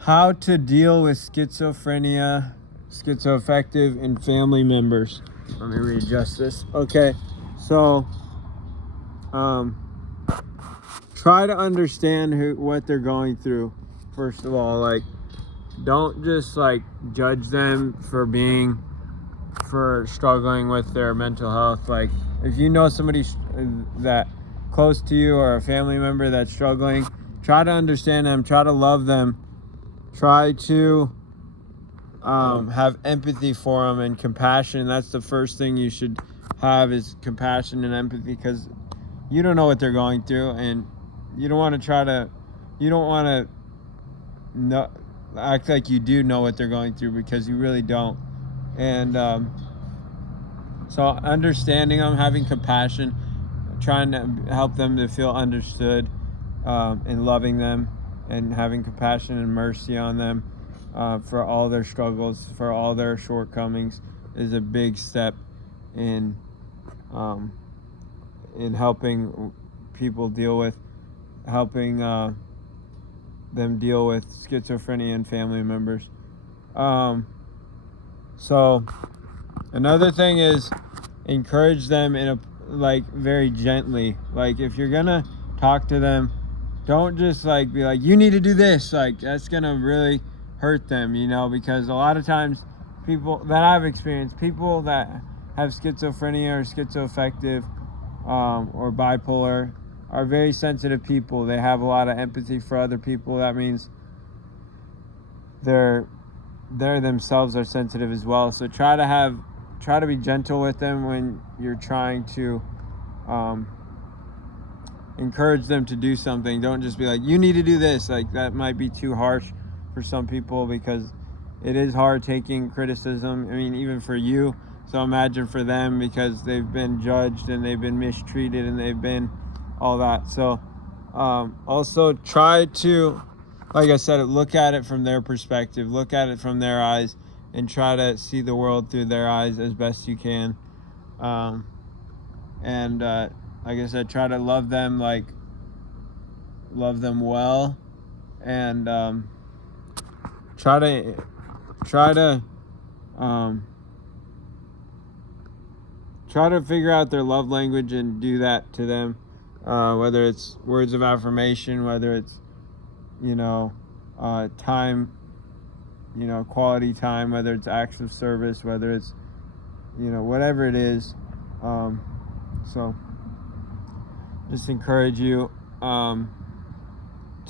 How to deal with schizophrenia, schizoaffective, and family members. Let me readjust this. Okay, so try to understand what they're going through. First of all, like, don't just like judge them for struggling with their mental health. Like, if you know somebody that close to you or a family member that's struggling, try to understand them, try to love them, try to have empathy for them and compassion. That's the first thing you should have, is compassion and empathy, because you don't know what they're going through, and you don't want to act like you do know what they're going through, because you really don't. And so understanding them, having compassion, trying to help them to feel understood, and loving them and having compassion and mercy on them for all their struggles, for all their shortcomings, is a big step in helping people helping them deal with schizophrenia and family members. So another thing is encourage them very gently. Like, if you're gonna talk to them, don't just be like, you need to do this. Like, that's gonna really hurt them, because a lot of times people that I've experienced, people that have schizophrenia or schizoaffective or bipolar, are very sensitive people. They have a lot of empathy for other people. That means they themselves are sensitive as well. So try to be gentle with them when you're trying to encourage them to do something. Don't just be like, you need to do this. Like, that might be too harsh for some people, because it is hard taking criticism. I mean, even for you. So imagine for them, because they've been judged and they've been mistreated and they've been all that. So also try to, like I said, look at it from their perspective, look at it from their eyes, and try to see the world through their eyes as best you can. And like I said, try to love them well, and try to figure out their love language and do that to them, whether it's words of affirmation, whether it's time, quality time, whether it's acts of service, whether it's whatever it is. So just encourage you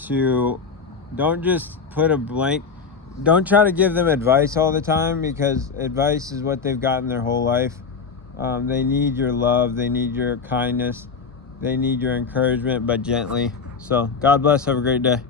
to don't just don't try to give them advice all the time, because advice is what they've gotten their whole life. They need your love, they need your kindness, they need your encouragement, but gently. So God bless, have a great day.